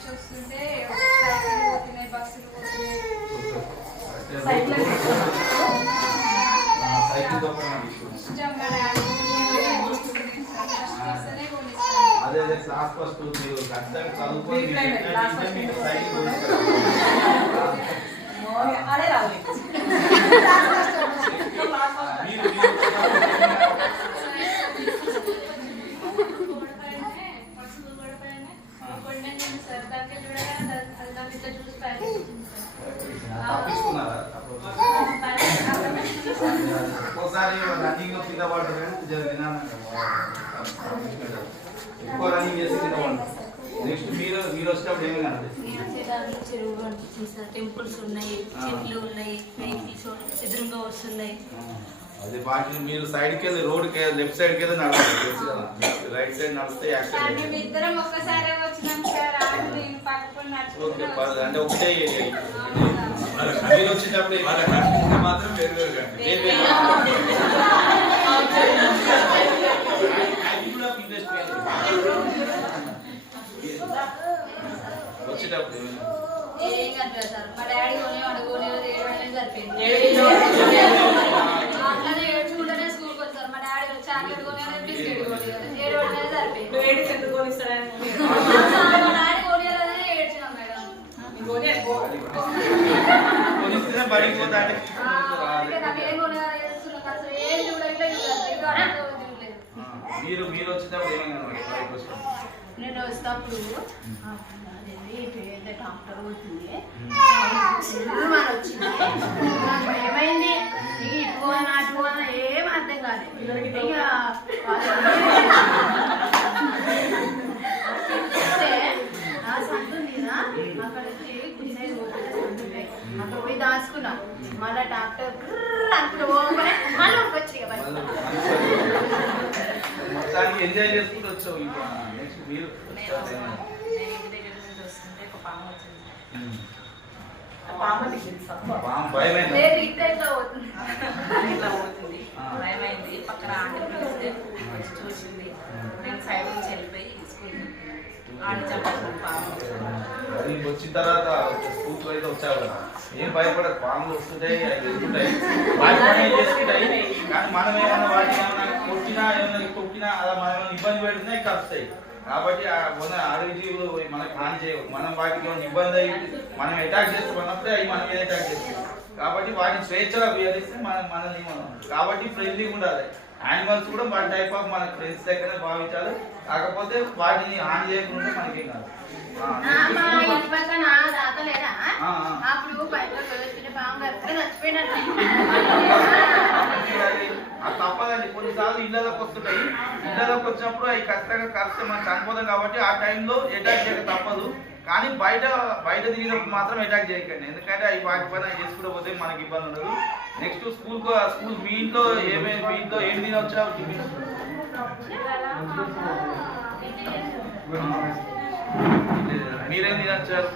నుంచి వస్తుంటే సైకిల్ పోతున్నాయి, బస్సులు పోతున్నాయి. అదే క్లాస్ ఫస్ట్ మీరు ఖచ్చితంగా చదువుకొని ఒక్కోసారి రన్నింగ్ లో కింద పడరు ఎక్కువ రన్నింగ్ చేసి కింద పడరు. నెక్స్ట్ మీరు వచ్చేటప్పుడు ఏమి కాదు, చెరువు కనిపించింది సార్, టెంపుల్స్ ఉన్నాయి, చెట్లు ఉన్నాయి, వెహికల్స్ ఎదురుగా వస్తున్నాయి. అదే వాటిని మీరు సైడ్కి వెళ్ళి రోడ్కి లెఫ్ట్ సైడ్కి వెళ్ళి నడవాలి, రైట్ సైడ్ నడిస్తే యాక్సిడెంట్. ఇద్దరం ఒక్కసారి వచ్చినాం సార్, ఓకే అంటే ఒకటే ఏరియా. మీరు వచ్చేటప్పుడు మాత్రం వేరు వేరుగా వచ్చేటప్పుడు ఏం కనిపించదు సార్, మా డాడీ కొనేవాడు సరిపోయింది. అట్లనే ఏడ్చుకుంటూనే స్కూల్కి వచ్చారు. మా డాడీ చాక్లెట్ కొనేవాడు, బిస్కెట్ కొనేవాడు, ఏడవడమే సరిపోయింది. మా డాడీ కొనేయాలనే ఏడ్చినాం మేడం. కొనిస్తేనే బడికి పోతా అంటే మీరు వచ్చేటప్పుడు ఏమైనా నేను వస్తప్పుడు పేద డాక్టర్ వచ్చింది, ఏమైంది ఇటు అటు ఏం అర్థం కాలేదు. ఇక ఆ సందు మీద అక్కడ వచ్చి గుండెలు పోతున్నాయి, అక్కడ పోయి దాచుకున్నా. మళ్ళీ డాక్టర్ అనుకుంటూ పోగానే మళ్ళీ వచ్చి మొత్తానికి ఎంజాయ్ చేసుకుంటూ వచ్చావు. నెక్స్ట్ మీరు భయమైంది. పక్కన ఆంటీ పిలిస్తే వచ్చి చూసింది. నేను సైడ్ నుంచి వెళ్ళిపోయి స్కూల్ ఆంటీ చెప్పాను. వచ్చిన తర్వాత స్కూల్కి అయితే వచ్చావు కదా, ఏం భయపడదు, పాములు వస్తుంటాయి, అవి వెళ్తుంటాయి, వాటి చేసుకుంటాయి. కానీ మనం ఏమన్నా వాటిని ఏమన్నా కొట్టినా ఏమన్నా కొట్టినా అలా మనం ఇబ్బంది పెడుతున్నా కలుస్తాయి. కాబట్టి అడవి జీవులు మనకు హాని చేయవు. మనం వాటికి ఏమైనా ఇబ్బంది అయ్యి మనం అటాక్ చేస్తున్నప్పుడే అవి మన మీద అటాక్ చేస్తాయి. కాబట్టి వాటిని స్వేచ్ఛగా విహరిస్తే మనల్ని కాబట్టి ఫ్రెండ్లీగా ఉండాలి. యానిమల్స్ కూడా వాటి టైప్ ఆఫ్ మన ఫ్రెండ్స్ దగ్గర భావించాలి. కాకపోతే వాటిని హాని చేయకుండా మనకేం కాదు. తప్పదండి, కొన్నిసార్లు ఇళ్లలోకి వస్తుంటాయి. ఇళ్లలోకి వచ్చినప్పుడు అవి ఖచ్చితంగా కలిస్తే మనం చనిపోతాం. కాబట్టి ఆ టైంలో అటాక్ చేయక తప్పదు. కానీ బయట తిరిగినప్పుడు మాత్రం అటాక్ చేయకండి, ఎందుకంటే అవి వాటి పైన చేసుకుంటూ పోతే మనకి ఇబ్బంది ఉండదు. నెక్స్ట్ స్కూల్ మీ ఇంట్లో ఏం తినొచ్చా? మీరేం తినొచ్చారు?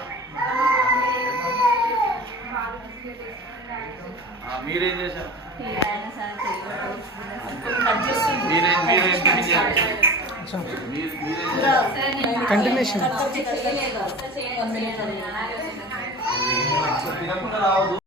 మీరేం చేశారు? కంటిన్యూషన్ తినకుండా రావద్దు.